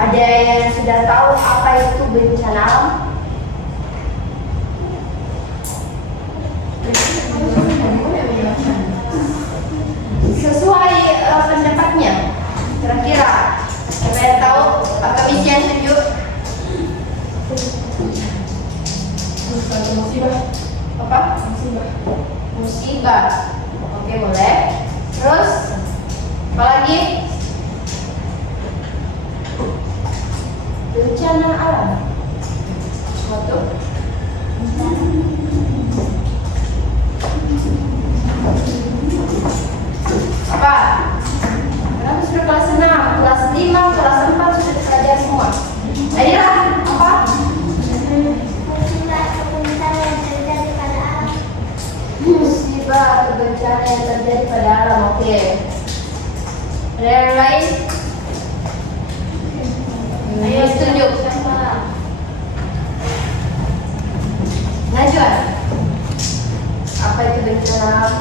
Ada yang sudah tahu apa itu bencana alam? Sesuai pendapatnya, kira-kira saya tahu Akademisi yang setuju. Musibah. Apa? Musibah. Musibah. Oke, boleh. Terus apa lagi? Bencana alam. Satu. Apa? Kenapa sudah kelas 6, kelas 5, kelas 4 sudah dipelajari semua? Jadilah apa? Musibah atau bencana yang terjadi pada alam. Oke. Ada yang lain? Ayo tunjuk. Najwa. Apa itu bencana alam?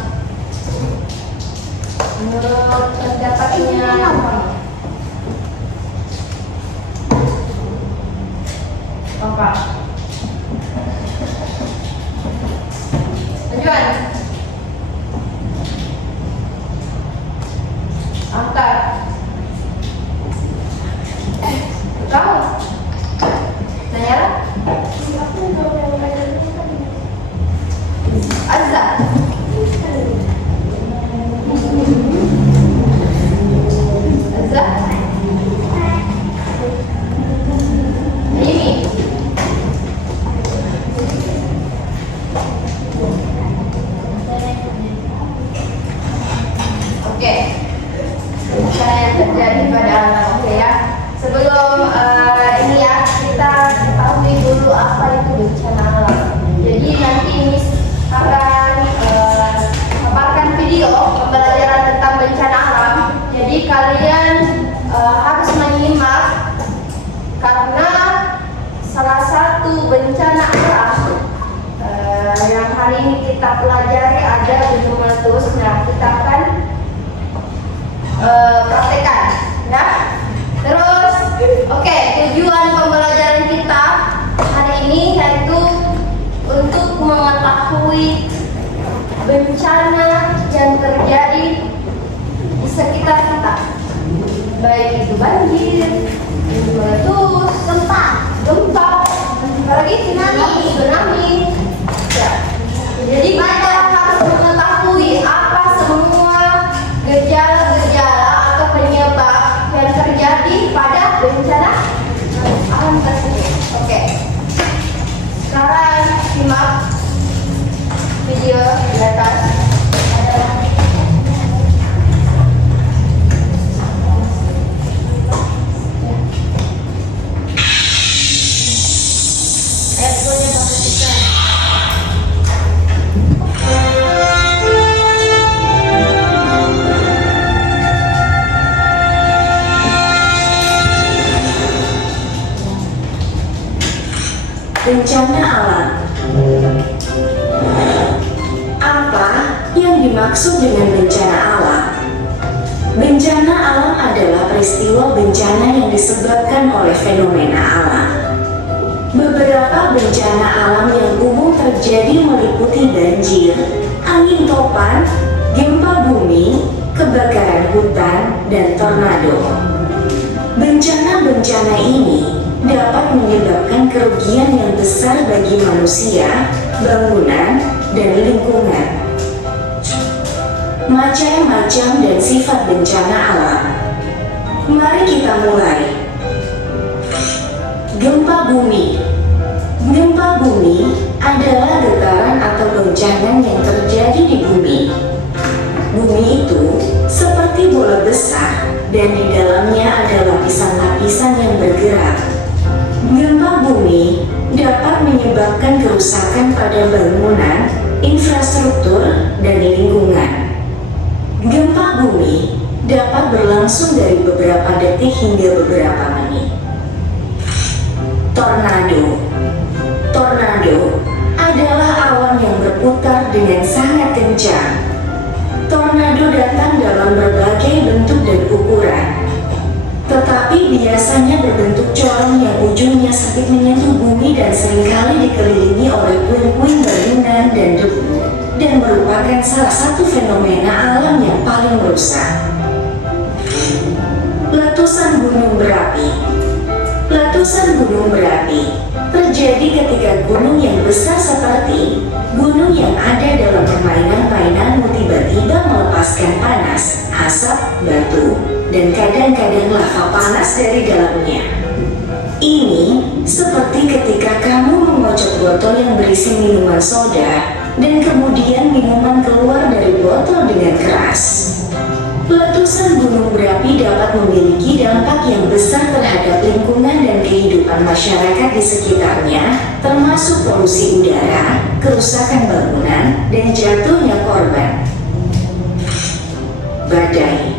Menurut pendapatnya apa? Tujuan angkat kamu nanya lah. Azza Azza ini oke, bencana yang terjadi pada alam. Oke ya. Sebelum ini ya, kita ketahui dulu apa itu bencana alam. Jadi nanti Miss akan paparkan video pembelajaran tentang bencana alam. Jadi kalian harus menyimak karena salah satu bencana alam yang hari ini kita pelajari ada gunung meletus. Nah, kita akan praktekkan ya. Terus oke, tujuan pembelajaran kita hari ini yaitu untuk mengetahui bencana yang terjadi di sekitar kita, baik itu banjir, meletus, gempa, apalagi tsunami ya. Jadi kita harus mengetahui apa semua gejala-gejala atau penyebab yang terjadi pada bencana alam tersebut. Oke. Sekarang simak video di atas. Bencana alam. Apa yang dimaksud dengan bencana alam? Bencana alam adalah peristiwa bencana yang disebabkan oleh fenomena alam. Beberapa bencana alam yang umum terjadi meliputi banjir, angin topan, gempa bumi, kebakaran hutan, dan tornado. Bencana-bencana ini dapat menyebabkan kerugian yang besar bagi manusia, bangunan, dan lingkungan. Macam-macam dan sifat bencana alam. Mari kita mulai. Gempa bumi. Gempa bumi adalah getaran atau goncangan yang terjadi di bumi. Bumi itu seperti bola besar dan di dalamnya ada lapisan-lapisan yang bergerak. Gempa bumi dapat menyebabkan kerusakan pada bangunan, infrastruktur, dan lingkungan. Gempa bumi dapat berlangsung dari beberapa detik hingga beberapa menit. Tornado. Tornado adalah awan yang berputar dengan sangat kencang. Tornado datang dalam berbagai bentuk dan ukuran, tetapi biasanya berbentuk corong yang ujungnya sempit menyentuh bumi dan seringkali dikelilingi oleh puing-puing bangunan dan debu, dan merupakan salah satu fenomena alam yang paling merusak. Letusan gunung berapi. Letusan gunung berapi terjadi ketika gunung yang besar seperti gunung yang ada dalam permainan-mainanmu tiba-tiba melepaskan panas, asap, batu, dan kadang-kadang lava panas dari dalamnya. Ini seperti ketika kamu mengocok botol yang berisi minuman soda dan kemudian minuman keluar dari botol dengan keras. Letusan gunung berapi dapat memiliki dampak yang besar terhadap lingkungan dan kehidupan masyarakat di sekitarnya, termasuk polusi udara, kerusakan bangunan, dan jatuhnya korban. Badai.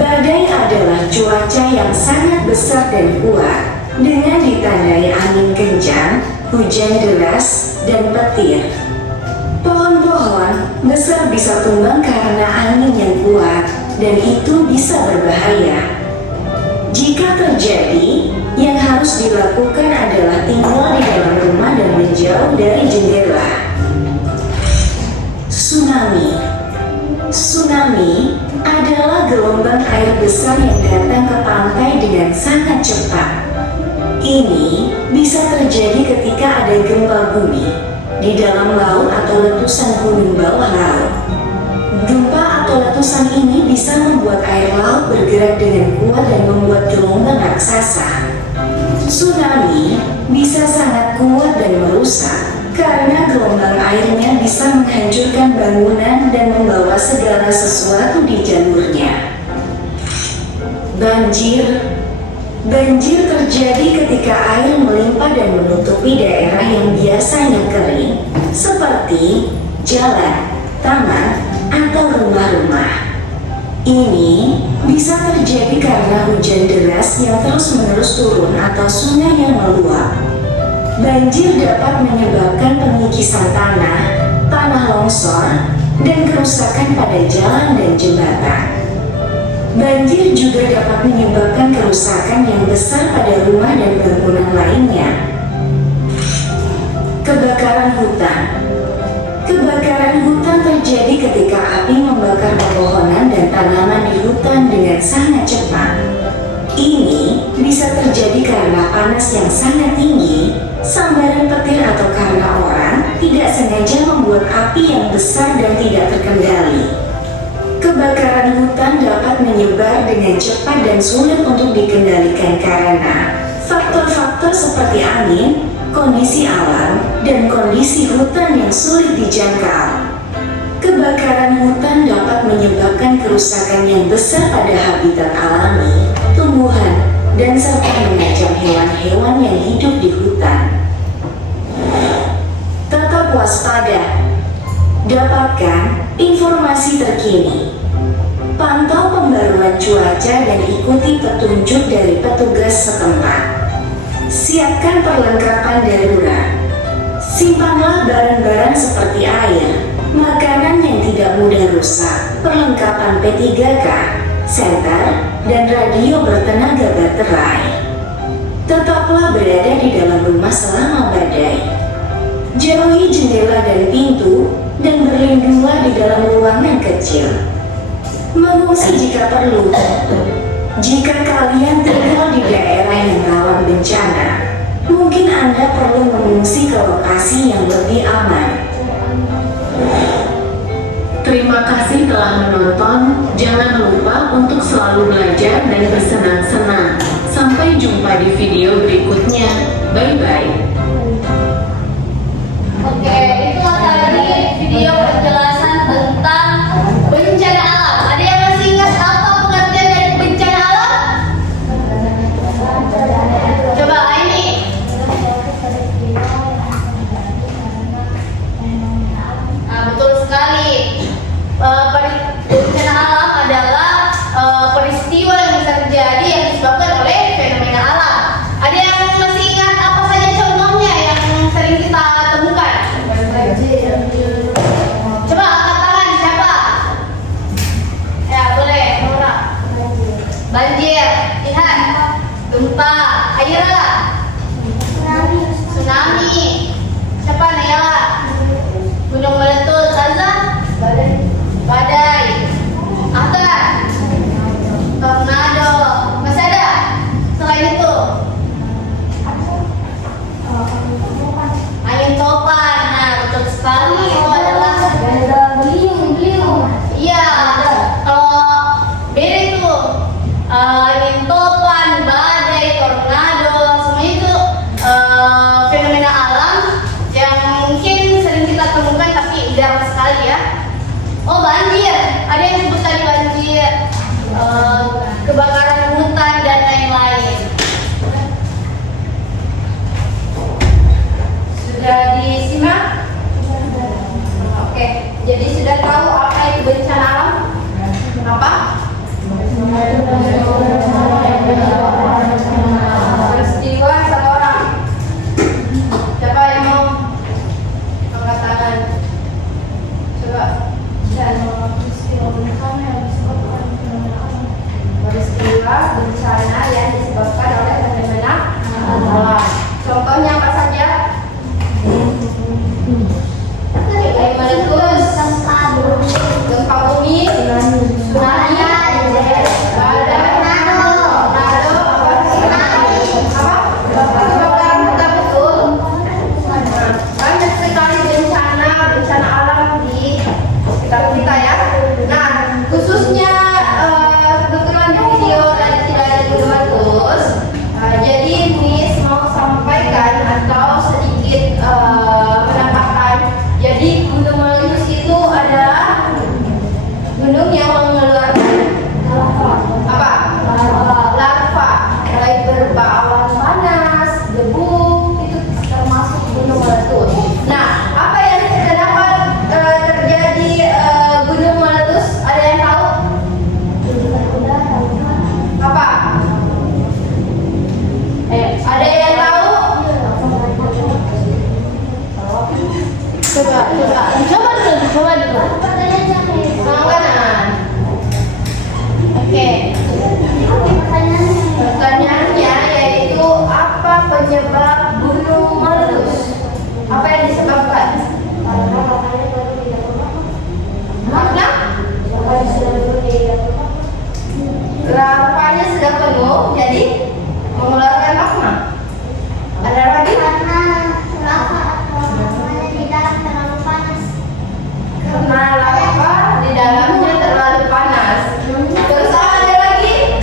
Badai adalah cuaca yang sangat besar dan kuat, dengan ditandai angin kencang, hujan deras, dan petir. Pohon-pohon besar bisa tumbang karena angin yang kuat, dan itu bisa berbahaya. Jika terjadi, yang harus dilakukan adalah tinggal di dalam rumah dan menjauh dari jendela. Tsunami. Tsunami adalah gelombang air besar yang datang ke pantai dengan sangat cepat. Ini bisa terjadi ketika ada gempa bumi di dalam laut atau letusan gunung bawah laut. Gempa atau letusan ini bisa membuat air laut bergerak dengan kuat dan membuat gelombang raksasa. Tsunami bisa sangat kuat dan merusak karena gelombang airnya bisa menghancurkan bangunan dan membawa segala sesuatu di jalurnya. Banjir. Banjir terjadi ketika air melimpah dan menutupi daerah yang biasanya kering, seperti jalan, taman, atau rumah-rumah. Ini bisa terjadi karena hujan deras yang terus-menerus turun atau sungai yang meluap. Banjir dapat menyebabkan pengikisan tanah, tanah longsor, dan kerusakan pada jalan dan jembatan. Banjir juga dapat menyebabkan kerusakan yang besar pada rumah dan bangunan lainnya. Kebakaran hutan. Kebakaran hutan terjadi ketika api membakar pepohonan dan tanaman di hutan dengan sangat cepat. Ini bisa terjadi karena panas yang sangat tinggi, sambaran petir atau karena orang tidak sengaja membuat api yang besar dan tidak terkendali. Kebakaran hutan dapat menyebar dengan cepat dan sulit untuk dikendalikan karena faktor-faktor seperti angin, kondisi alam, dan kondisi hutan yang sulit dijangkau. Kebakaran hutan dapat menyebabkan kerusakan yang besar pada habitat alami, tumbuhan, dan serta mengancam hewan-hewan yang hidup di hutan. Tetap waspada. Dapatkan informasi terkini. Pantau pembaruan cuaca dan ikuti petunjuk dari petugas setempat. Siapkan perlengkapan darurat. Simpanlah barang-barang seperti air, makanan yang tidak mudah rusak, perlengkapan P3K, senter, dan radio bertenaga baterai. Tetaplah berada di dalam rumah selama badai. Jauhi jendela dan pintu, dan berlindunglah di dalam ruangan kecil. Mengungsi jika perlu. Jika kalian tinggal di daerah yang rawan bencana, mungkin Anda perlu mengungsi ke lokasi yang lebih aman. Terima kasih telah menonton. Jangan lupa untuk selalu belajar dan bersenang-senang. Sampai jumpa di video berikutnya. Bye-bye. Oke, itu tadi video penjelasan tentang bencana alam. Ada yang masih ingat apa pengertian dari bencana alam? Coba ini. Nah, betul sekali. Bencana alam adalah peristiwa yang bisa terjadi yang disebabkan oleh fenomena alam. Ada yang masih ingat apa saja contohnya yang sering kita temukan? Coba angkat tangan siapa? Ya boleh, Nora. Banjir, Ihan. Gempa. Ayla. Tsunami. Siapa Nayla? Gunung meletus. Azza? Badai. Ahta? Tornado. Masih ada? Selain itu? Angin topan. Nah, betul sekali. Itu adalah beliung. Iya. Kalau beda itu angin topan, badai, tornado, semua itu fenomena alam yang mungkin sering kita temukan tapi jarang sekali ya. Oh, banjir. Ada yang sebut tadi banjir, kebakaran hutan dan lain-lain. Sudah disimak? Oke, jadi sudah tahu apa itu bencana alam? Apa? Peristiwa satu orang. Siapa yang mau angkat tangan? Coba. Peristiwa bencana yang disebabkan oleh fenomena alam. Contohnya apa saja? Meletus, gempa bumi, tsunami, badai, tornado, kebakaran hutan, betul. Banyak sekali bencana alam di sekitar kita ya. Nah, khususnya kebetulan di video tadi tidak ada gunung meletus. Jadi Miss mau sampaikan atau sedikit menambahkan. Jadi gunung meletus itu adalah gunung yang mengeluarkan apa? Lava, mulai berupa awan panas, debu, itu termasuk gunung meletus. Nah, apa yang kenapa terjadi gunung meletus? Ada yang tahu? Apa? Ada yang tahu? Coba dulu. Makanan. Oke. Pertanyaannya yaitu apa penyebab gunung meletus? Apa yang disebabkan? Karena lavanya sudah penuh, jadi mengeluarkan magma. Ada lagi? Karena lava di dalamnya terlalu panas. Terus ada lagi?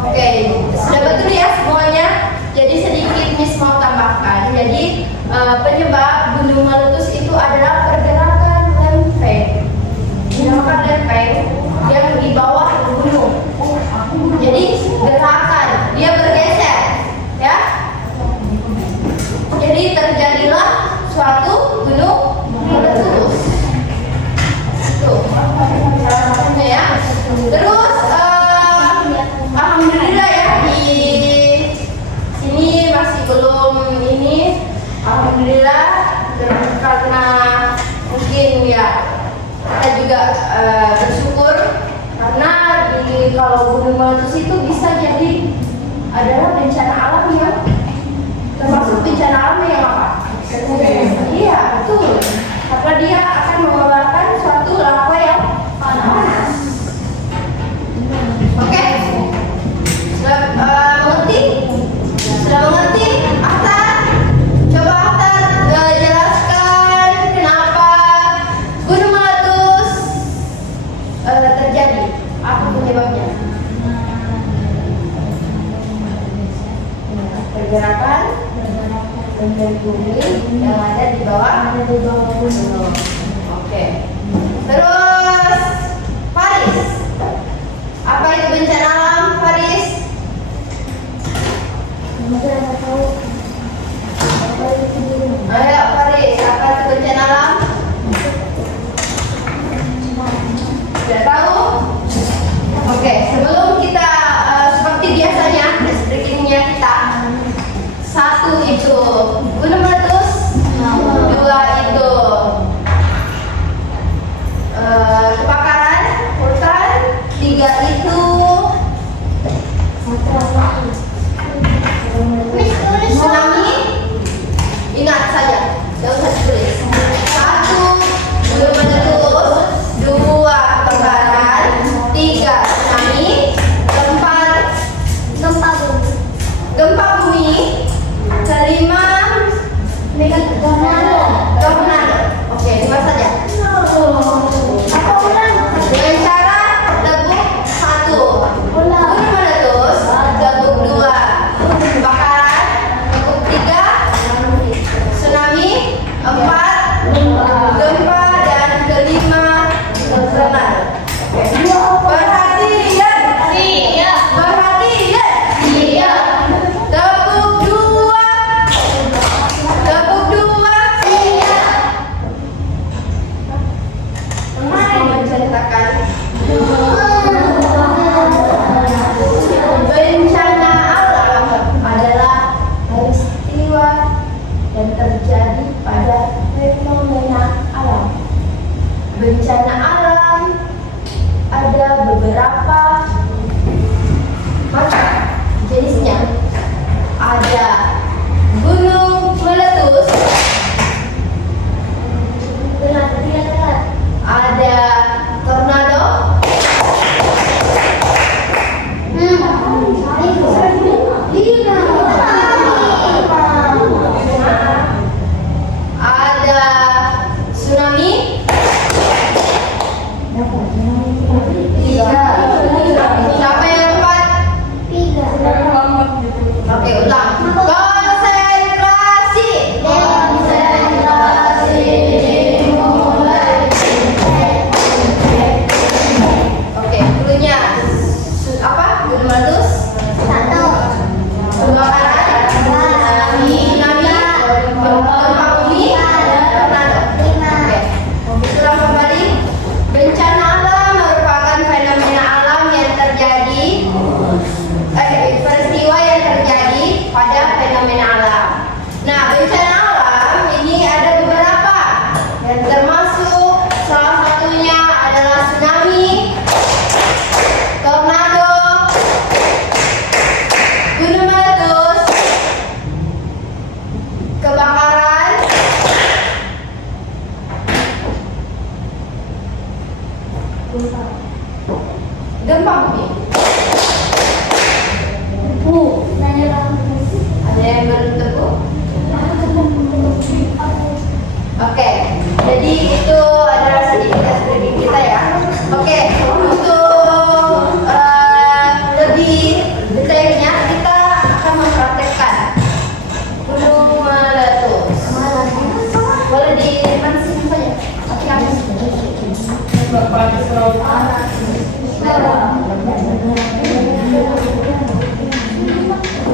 Oke, sudah betul ya semuanya. Jadi sedikit Miss mau tambahkan. Jadi penyebab gunung meletus itu adalah pergerakan lempeng. Dinamakan lempeng yang di bawah gunung. Jadi gerakan, dia bergeser, ya. Jadi terjadilah suatu gunung meletus. Itu salah satunya ya. Terus alhamdulillah ya di sini masih belum ini. Alhamdulillah karena mungkin ya kita juga bersyukur karena kalau gunung meletus itu bisa jadi adalah bencana alam ya. Termasuk bencana alam yang apa? Iya, betul. Karena dia akan mengeluarkan suatu lava yang panas. Oke? Sudah mengerti? Sudah mengerti? Ahta? Coba Ahta jelaskan kenapa gunung meletus terjadi. Apa penyebabnya? Pergerakan lempeng bumi yang ada di bawah gunung. Oke. Terus Faris, apa itu bencana alam, Faris? Ayo Faris, apa itu bencana alam? Sudah tahu? Oke, sebelum kita seperti biasanya breakingnya kita, satu itu gunung meletus, dua itu kebakaran hutan, tiga itu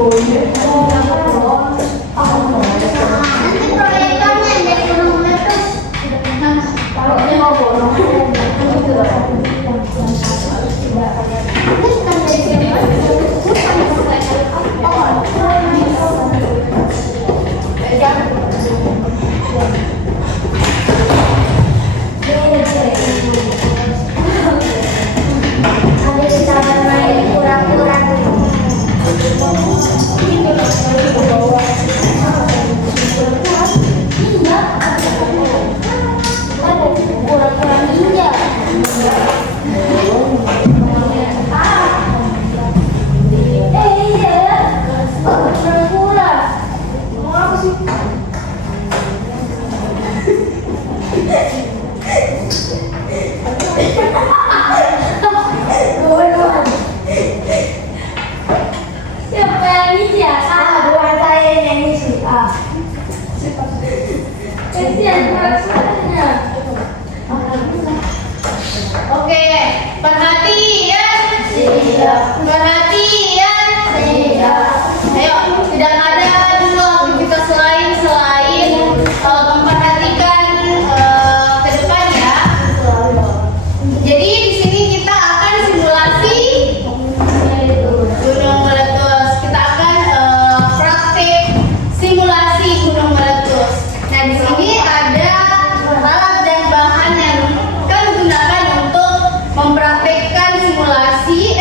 Nanti proyektornya jadi gunung meletus. Kalau ini mau bolong siapa yang ngisi ya? Bukan saya yang ngisi. Kesian suaranya. Oke, perhatian. Perhatian. Ayo, tidak ada dulu aktivitas lain selain memperhatikan ke depan ya. Jadi di sini kita akan simulasi gunung meletus. Kita akan praktik simulasi gunung meletus. Nah, di sini ada alat dan bahan yang akan digunakan untuk mempraktikkan simulasi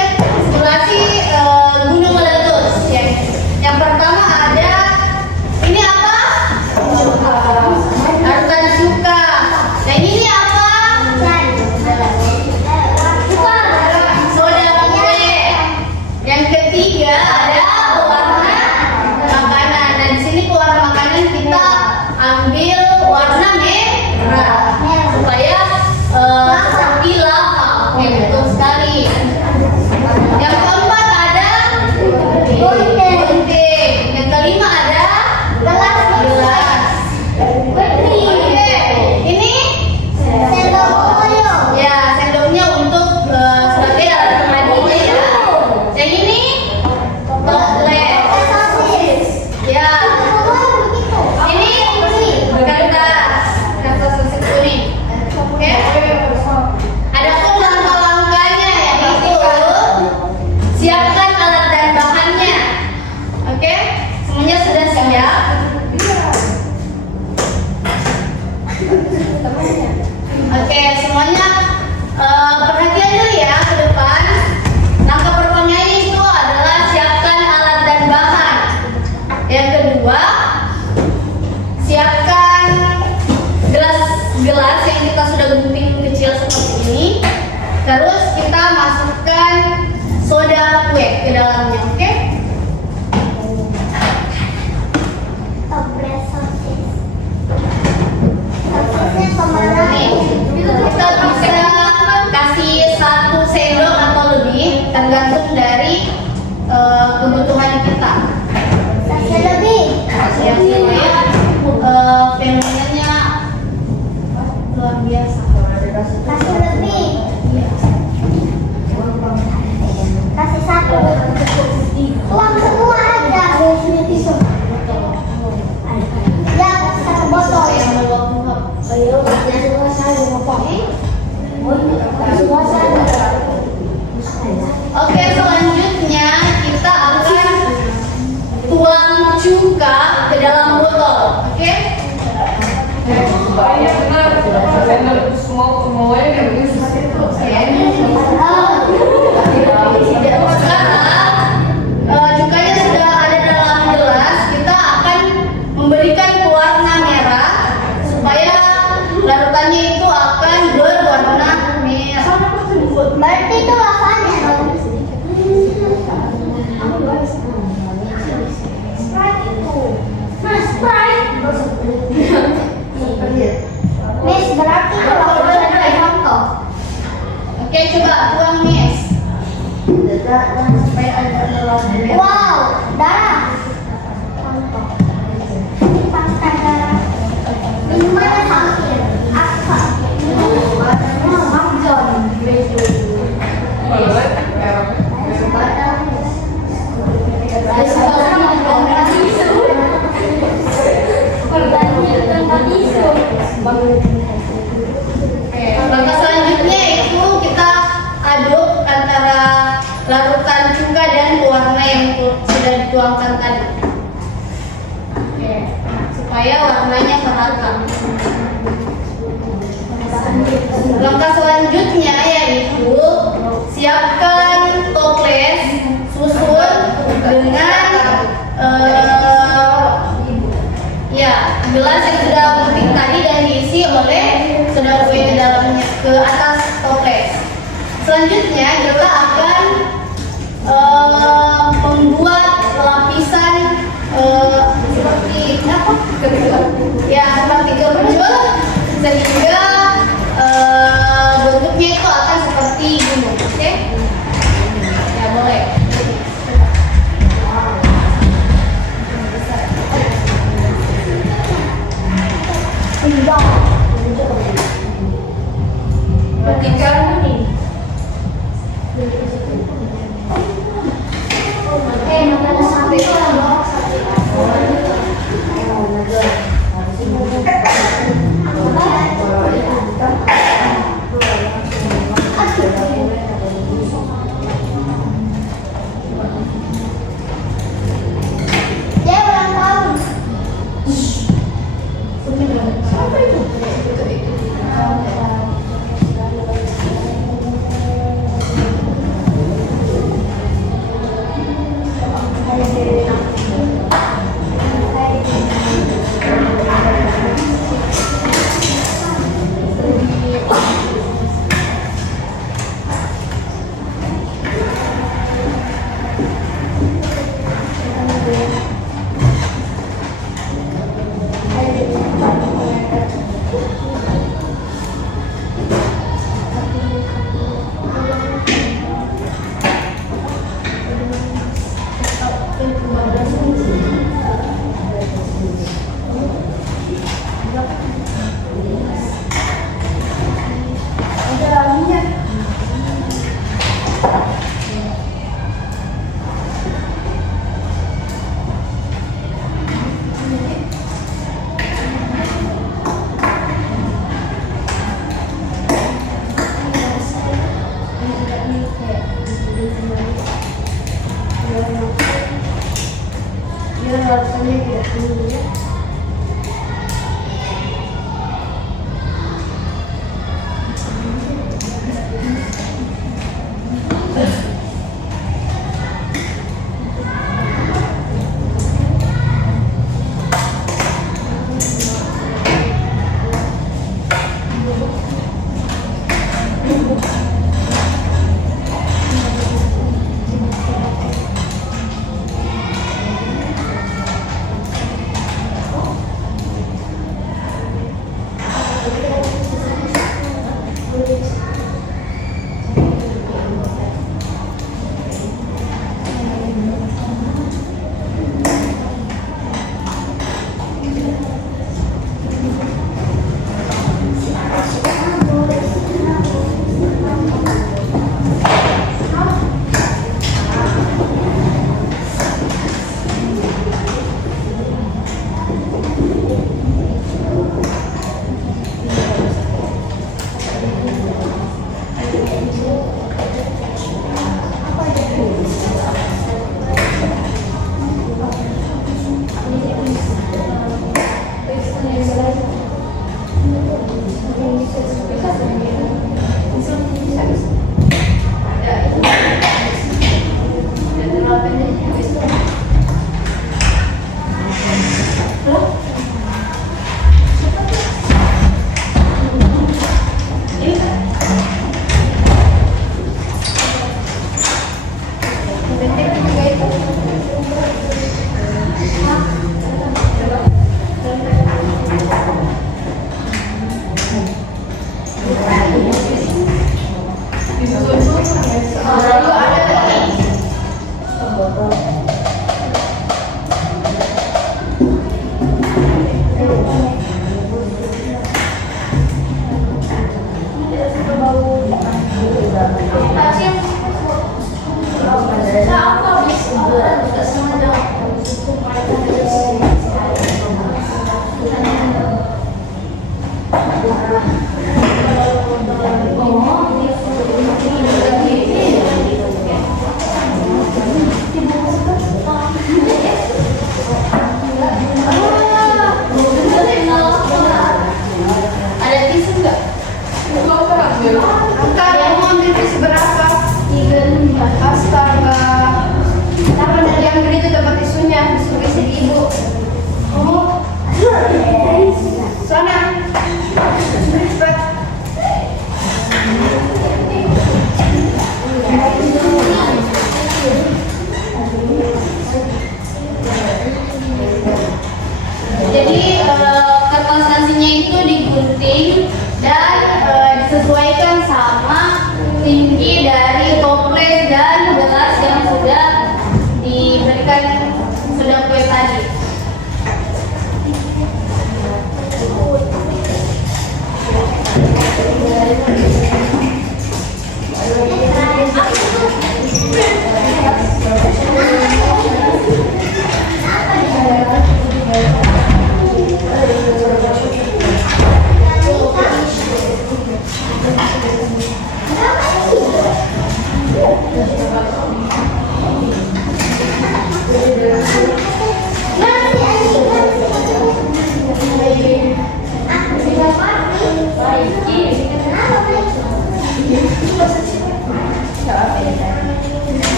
gunung meletus. Ya. Yang pertama ada ini apa? Larutan cuka. Dan ini apa? Soda kue. Yang ketiga ada pewarna makanan. Dan di sini pewarna makanan kita ambil warna merah supaya seperti lava. Oke, betul sekali. Yang keempat ada gunting. Yang kelima ada gelas. Oke, ini sendok oyo. Ya, sendoknya untuk sebagai alat pemadinya ya. Yang ini toples. Ya. Ini kertas kuning. Oke. Ada pun langkah-langkahnya, yaitu siapkan alat dan bahannya. Oke, semuanya sudah siap. Oke, semuanya perhatian dulu ya ke depan. Langkah pertamanya itu adalah siapkan alat dan bahan. Yang kedua, siapkan gelas yang kita sudah gunting kecil seperti ini. Terus kita masukkan soda kue ke dalamnya, oke? Kita bisa kasih 1 sendok atau lebih, tergantung dari kebutuhan kita. Siap semuanya. Fenomenanya luar biasa. Kasih lebih. Kasih 1. Uang semua ada. Ya, 1 botol. Ayo, semua saya ngomong. Semua saya. Oke, selanjutnya kita akan tuang cuka ke dalam botol, oke? Sekarang cukanya sudah ada dalam gelas. Kita akan memberikan pewarna merah supaya larutannya itu akan berwarna merah. Berarti itu lavanya dong. Miss, berarti itu lavanya contoh. Oke, coba dan pewarna yang sudah dituangkan tadi. Oke, supaya warnanya seragam. Langkah selanjutnya yaitu siapkan toples susun dengan gelas yang sudah putih tadi dan diisi oleh soda kue ke dalamnya ke atas toples. Selanjutnya kita akan membuat lapisan seperti apa? Ya, seperti gerunjul, sehingga bentuknya itu akan seperti gunung. Oke? Ya, boleh. Pertigaan ini. Dia ulang tahun. Kapan tadi yang beli itu tempat tisunya? Disuruh istri ibu. Oh, sana. Cepat. Jadi kertas nasinya itu digunting dan disesuaikan sama tinggi dari toples dan gelas yang sudah diberikan sudah kue tadi.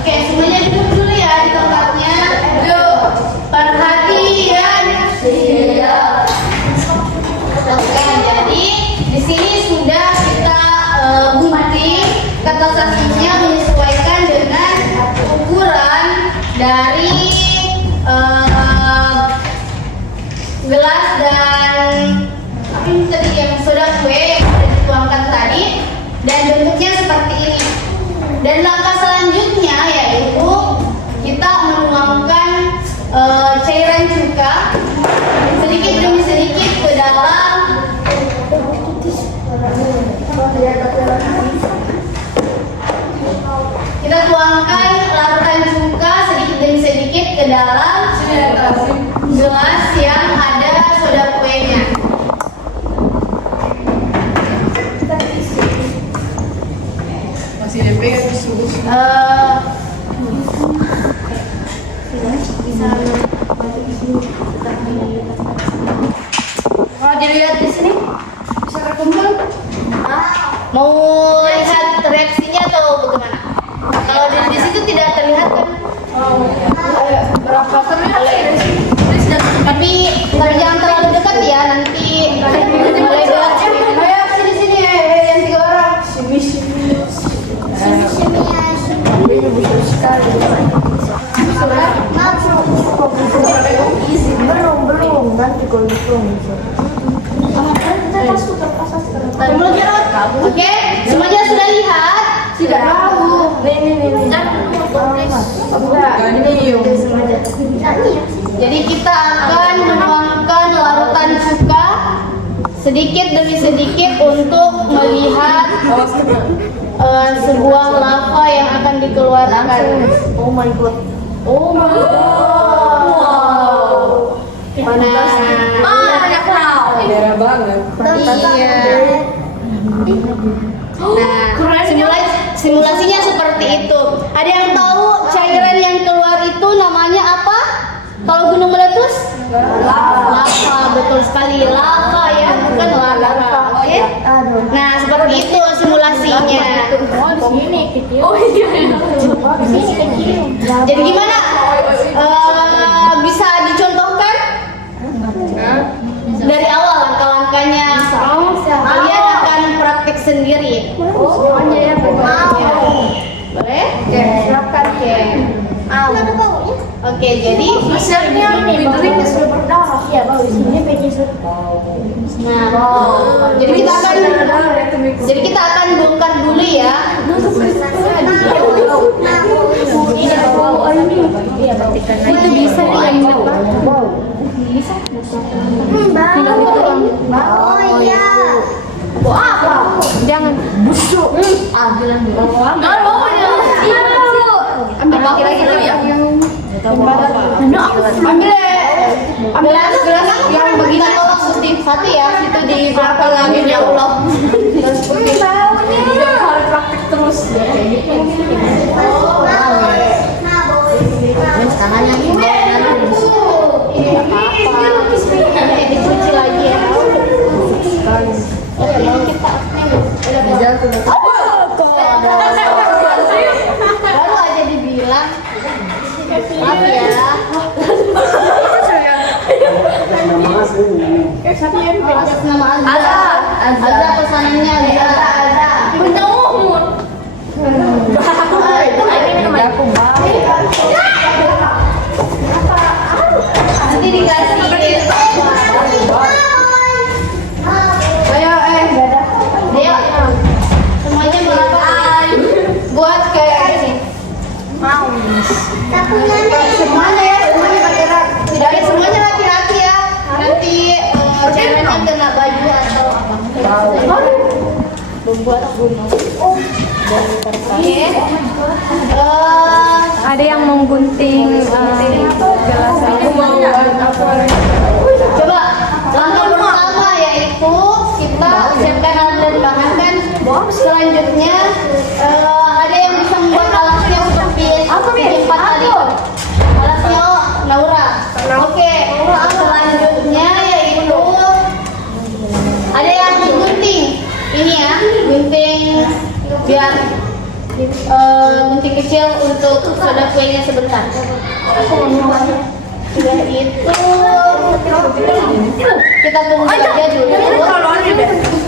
Oke, semuanya duduk dulu ya di tempatnya. Duduk. Perhatian. Oke, jadi di sini sudah kita gunting kertas nasinya menyesuaikan dengan ukuran dari gelas dan apa ini tadi yang soda kue yang sudah dituangkan tadi, dan bentuknya seperti ini. Dan langkah selanjutnya yaitu kita menuangkan cairan cuka sedikit demi sedikit ke dalam kita tuangkan larutan cuka sedikit demi sedikit ke dalam gelas yang ada soda kuenya. Masih dipegang suhu. Kalau dilihat di sini bisa terkumpul. Mau lihat reaksinya atau bagaimana? Kalau di situ tidak terlihat kan? Berapa terlihat? Tapi jangan terlalu dekat ya, nanti mulai dekat. Ayo sini yang 3 orang. Sini-sini ya. Ini besar sekali. Oke, semuanya sudah lihat? Sudah tahu. Jadi kita akan menuangkan larutan cuka sedikit demi sedikit untuk melihat sebuah lava yang akan dikeluarkan. Oh my god. Oh my god. Merah banget. Iya. Nah, simulasinya seperti itu. Ada yang tahu cairan yang keluar itu namanya apa? Kalau gunung meletus? Lava, betul sekali. Lava ya, bukan lava. Oke? Nah, seperti itu simulasinya. Oh iya. Jadi gimana? Bisa dicontohkan? Dari awal langkah-langkahnya. Kalian akan praktik sendiri. Semuanya ya. Boleh? Oke, silakan Ken. Oke, jadi misalnya bibirnya sudah berdarah. Ya, bagus. Ini Nah, jadi kita akan bongkar dulu ya. Itu bisa Oh iya. apa? Jangan busuk. Bilang dulu. Ambil lagi ya. Ambil gelas yang begini tolong putih satu ya. Itu di belakang lagi ya Allah. Harus praktik terus. Tangannya dicuci lagi ya. Baru aja dibilang. Maaf ya. Atas nama Azza pesanannya Azza. Punya umur. Nanti dikasih. Ayo, Deo. Semuanya melakukan buat kayak ini. Mau. Semuanya ya, semuanya bergerak. Tidak ada semuanya laki-laki ya. Nanti ceweknya kena baju atau apa. Membuat gunung. Oke. Ada yang menggunting gelas. Coba langkah pertama yaitu kita siapkan alat dan bahan kan. Selanjutnya ada yang bisa membuat alasnya seperti empat tadi. Alasnya Naura. Oke. Selanjutnya yaitu ada yang menggunting. Ini ya, gunting biar gunting kecil untuk soda kuenya sebentar. Sudah itu kita tunggu saja dulu.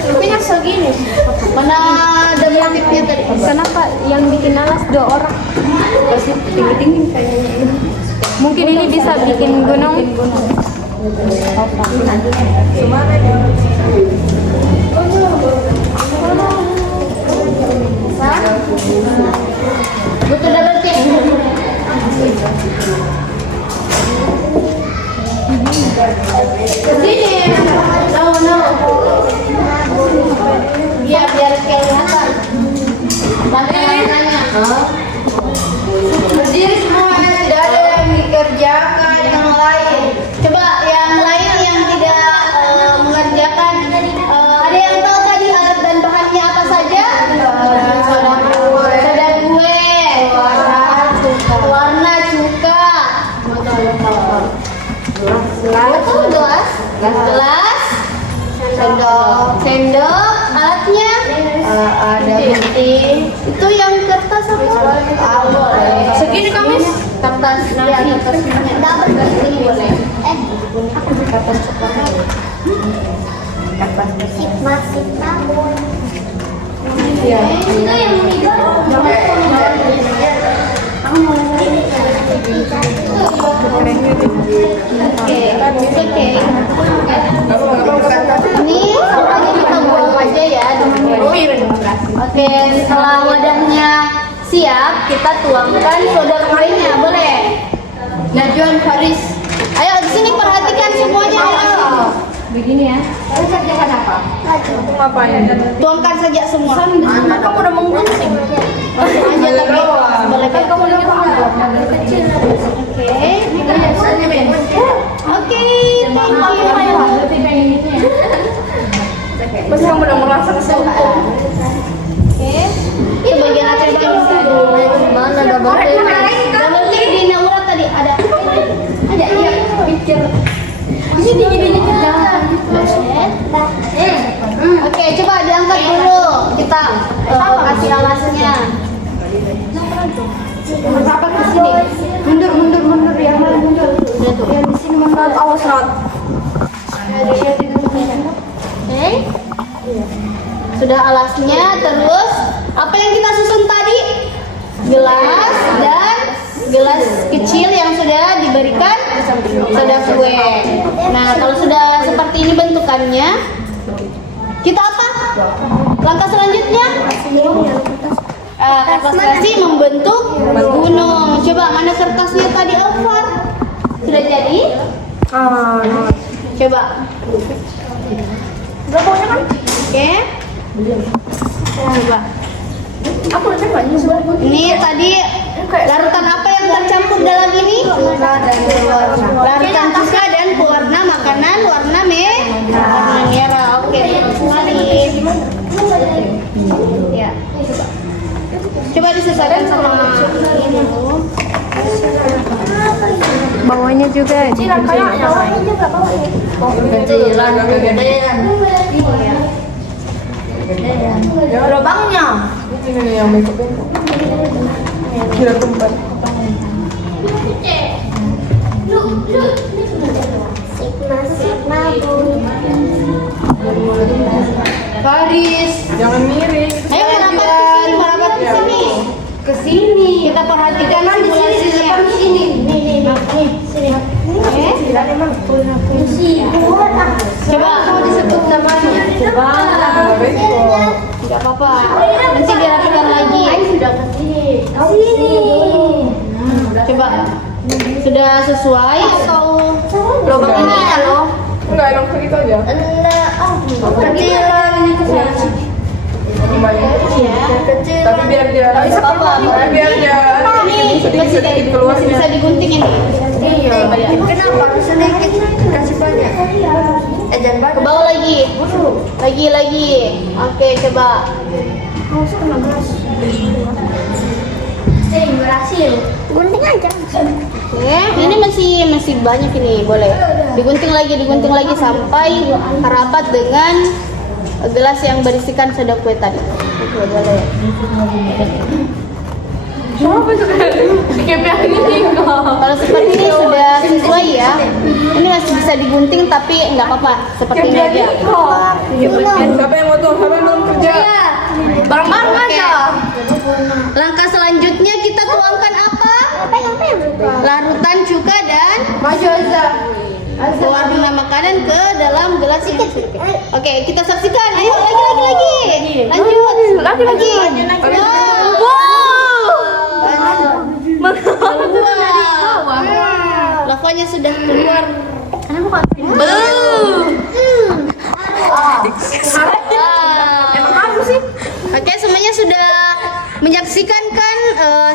Tapi segini. Mana ada motifnya tadi? Kenapa yang bikin alas 2 orang? Pasti tinggi-tinggi kayaknya. Mungkin ini bisa bikin gunung. Betul double tip. Kesini. No. Biar kelihatan. Langkah-langkahnya. Berdiri semua, tidak ada yang dikerjakan yang lain. Coba yang lain yang tidak mengerjakan. Ada yang tahu tadi alat dan bahannya apa saja? Soda kue, warna cuka, gelas, sendok, alatnya ada gunting. Itu yang kertas apa? Segini kamis? Kertas, ya kertas dapat ini boleh. Kertas coklat. Masih tabung. Iya. Itu yang meninggal. Oke. Ini sampahnya kita buang aja ya dulu. Oke, setelah wadahnya siap, kita tuangkan soda kuenya, boleh? Najwan Faris. Ayo di sini perhatikan semuanya. Ayo. Begini ya. Kamu kerjakan apa? Tuangkan saja semua. Kamu udah menggunting. Langsung aja tapi boleh kan kamu udah kecil. Oke. Oke. Pasti kamu udah merasa kesukaan. Oke. Itu bagian apa yang mana double take? Double take di Naura tadi ada. Ada iya pikir. Ini Oke, coba diangkat dulu. Kita kasih alasnya. Berapa ke sini? Mundur yang mana mundur? Yang di sini mundur. Awas Rod. Oke. Sudah alasnya, terus apa yang kita susun tadi? Gelas dan gelas kecil yang sudah diberikan soda kue. Nah, kalau sudah seperti ini bentukannya, kita apa? Langkah selanjutnya? Kertas kasih membentuk gunung. Coba mana kertasnya tadi, Alfar? Sudah jadi? Coba. Oke. Coba. Ini tadi larutan apa yang tercampur dalam ini? Larutan cuka dan pewarna makanan warna merah. Oke, ya. Coba disesuaikan sama ini dulu. Bawahnya juga. Lubangnya. Ini yang make-up kira tempat. Sigma Faris. Jangan miring. Ayo merapat ke sini. Ke sini. Kita perhatikan simulasinya. Di sini. Coba mau disebut namanya. Tidak apa-apa. Nanti dirapikan lagi. Sini. Coba. Sudah sesuai atau lubang ini ya loh? Enggak, emang begitu aja. Kecilan. Lumayan. Kecil. Tapi biar dia biar dia sedikit keluar. Masih bisa digunting ini. Iya. Kenapa sedikit kasih banyak? Jangan banyak. Ke bawah lagi. Lagi. Oke, coba. Berhasil. Gunting aja. Oke, ini masih banyak ini, boleh. Digunting lagi sampai rapat dengan gelas yang berisikan soda kue tadi. Oke, boleh. Kalau seperti ini sudah sesuai ya. Ini masih bisa digunting tapi nggak apa-apa, seperti ini aja. Siapa yang mau tuh? Siapa yang belum kerja? Bareng-bareng aja. Langkah selanjutnya kita tuangkan apa? Larutan cuka dan pewarna makanan ke dalam gelas yang sedikit. Oke, kita saksikan. Ayo lagi. Lanjut. Lagi. Lavanya sudah keluar. Oke, semuanya sudah menyaksikan kan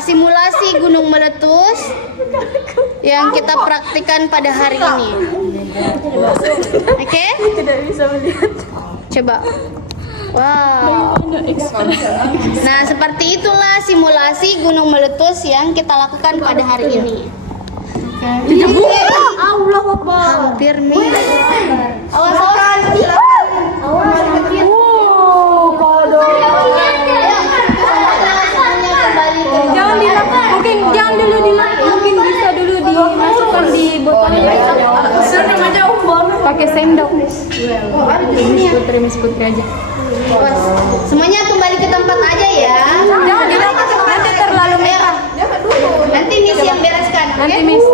simulasi gunung meletus yang kita praktikkan pada hari ini. Oke? Tidak bisa melihat. Coba. Wow. Nah, seperti itulah simulasi gunung meletus yang kita lakukan pada hari ini. Allah Akbar. Hampir mirip. Awas. Jangan dilapuk, jangan dulu dilapuk, mungkin bisa dulu dimasukkan di botol pakai sendok. Miss Putri aja. Semuanya kembali ke tempat aja ya. Jangan dilapuk, nanti terlalu merah. Nanti Miss yang bereskan. Nanti Miss.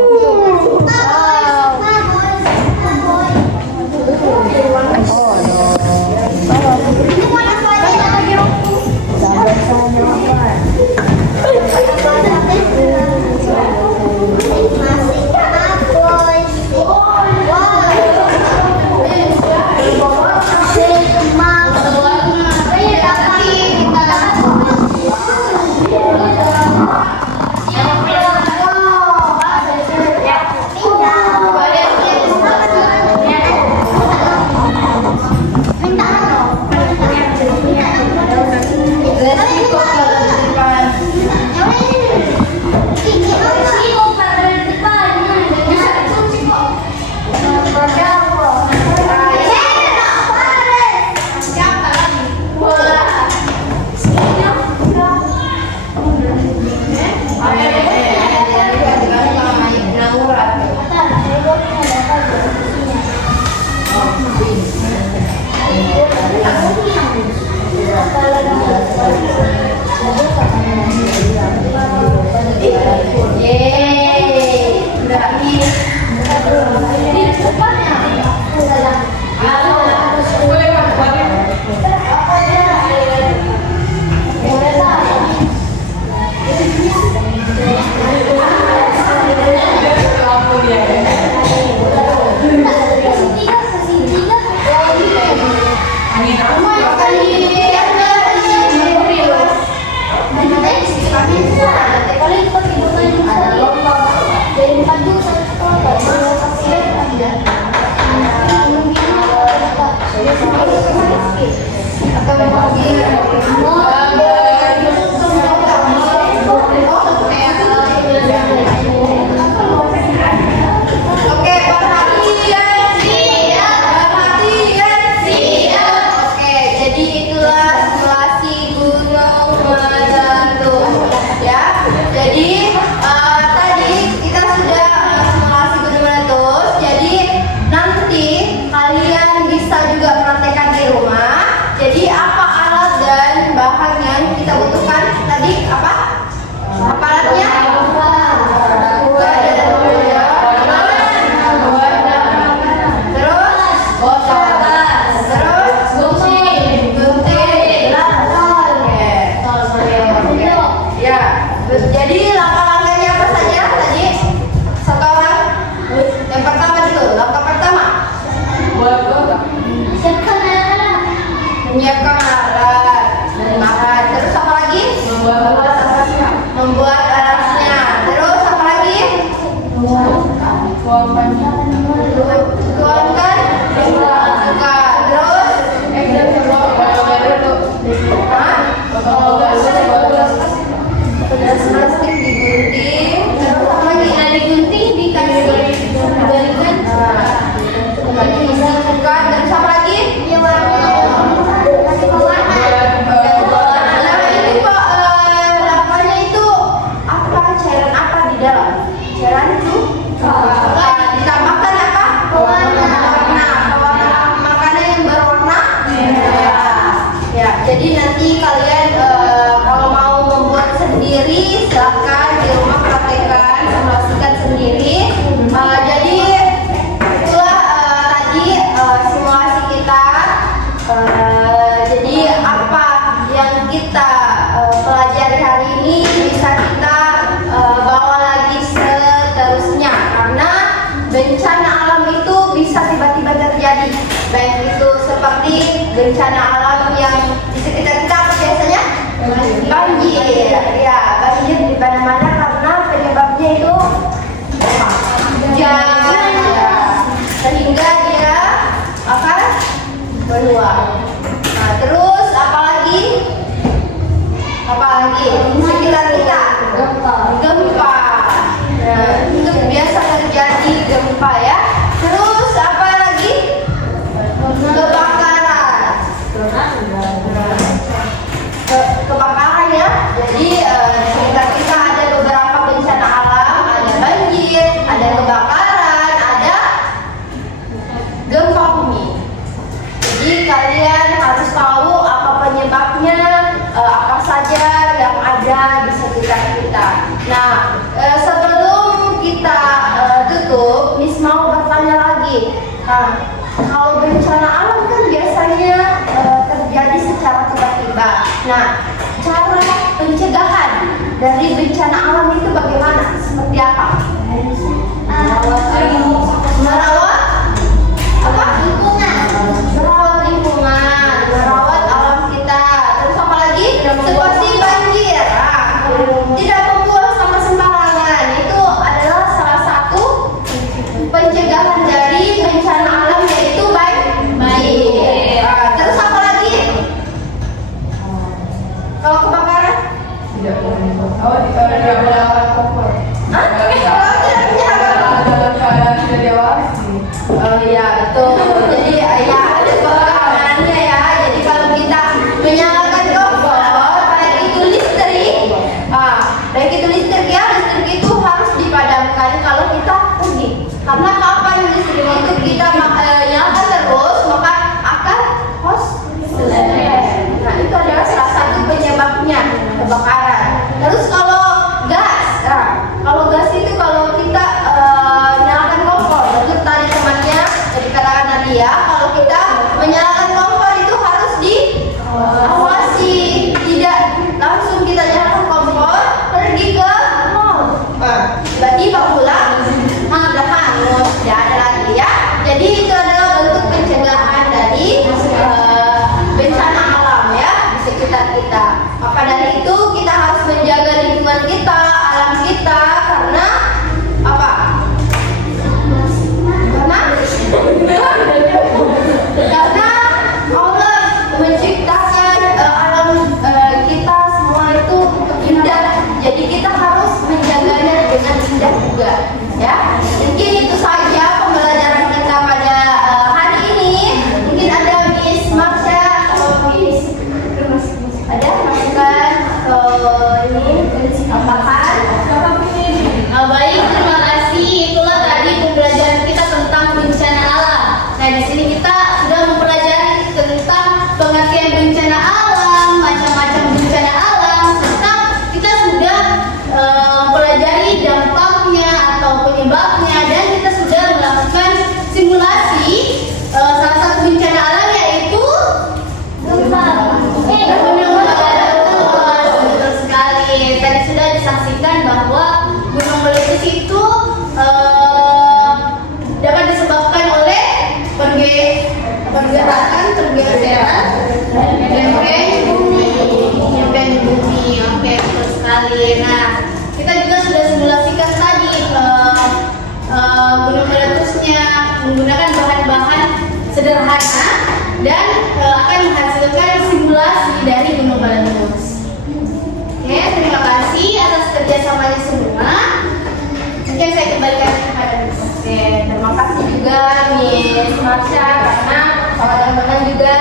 Tuangkan terus plastik digunting, digunting dibalikan, terus apa lagi? Nah ini kok namanya itu apa? Cairan apa di dalam? Cairan itu ditambahkan apa? Pewarna makanan yang berwarna merah. Ya, jadi nanti kalian kalau mau membuat sendiri silahkan di rumah praktekkan, simulasikan sendiri. Jadi itulah tadi simulasi kita. Jadi apa yang kita pelajari hari ini bisa kita bawa lagi seterusnya, karena bencana alam itu bisa tiba-tiba terjadi, baik itu seperti bencana alam yang di sekitar kita biasanya banjir, ya banjir di mana-mana karena penyebabnya itu hujan, ya, sehingga dia akan meluap. Nah terus apalagi di sekitar kita gempa. Nah, itu biasa terjadi gempa ya. Terus apa lagi? Kebakaran. Kebakaran ya. Jadi di sekitar kita ada beberapa bencana alam, ada banjir, ada kebakaran, ada gempa bumi. Jadi kalian harus tahu apa penyebabnya, apa saja yang ada di sekitar kita. Nah, sebelum kita tutup, Miss mau bertanya lagi. Nah, kalau bencana alam kan biasanya terjadi secara tiba-tiba. Nah, cara pencegahan dari bencana alam itu bagaimana? Seperti apa? Merawat apa? Merawat lingkungan, merawat alam kita. Terus apa lagi? Situasi banjir. Tidak membuang sampah sembarangan. Itu adalah salah satu pencegahan dari bencana alam, yaitu banjir. Terus apa lagi? Kalau kebakaran? Tidak boleh. Oh iya betul. Jadi ya ada pengamanannya ya. Jadi kalau kita menyalakan kompor, baik itu listrik ya, listrik itu harus dipadamkan kalau kita pergi. Karena kapan listrik itu kita nyalakan terus, maka akan selesai. Nah itu adalah salah satu penyebabnya kebakaran. Terus kalau gas, kalau gas itu kalau kita nyalakan kompor, betul tadi temannya jadi katakan tadi ya, kalau kita menyalakan kompor itu harus diawasi, tidak langsung kita nyalakan kompor pergi ke mall, tiba-tiba pulang udah hangus, tidak ada lagi ya. Jadi itu adalah bentuk pencegahan dari bencana alam ya di sekitar kita. Maka dari itu kita harus menjaga lingkungan kita, alam kita, karena apa? Karena Allah menciptakan alam kita semua itu indah. Jadi kita harus menjaganya dengan indah juga, ya. Mungkin itu saja pembelajaran kita pada hari ini. Mungkin ada Miss Marsha atau Miss ada masukan ini tambahan? Baik, terima kasih. Itulah tadi pembelajaran kita tentang bencana alam. Nah, di sini kita sudah mempelajari tentang pengertian bencana alam, macam-macam bencana alam, serta kita sudah mempelajari dampaknya atau penyebabnya, dan kita sudah melakukan simulasi salah satu bencana alam yaitu gempa. Betul sekali. Tadi sudah disaksikan bahwa gunung meletus itu dapat disebabkan oleh pergerakan lempeng bumi. Oke, betul sekali. Nah, kita juga sudah simulasikan tadi gunung kerjasamanya semua, mungkin saya kembalikan kepada Miss. Oke, terima kasih juga Miss Marsha karena teman-teman juga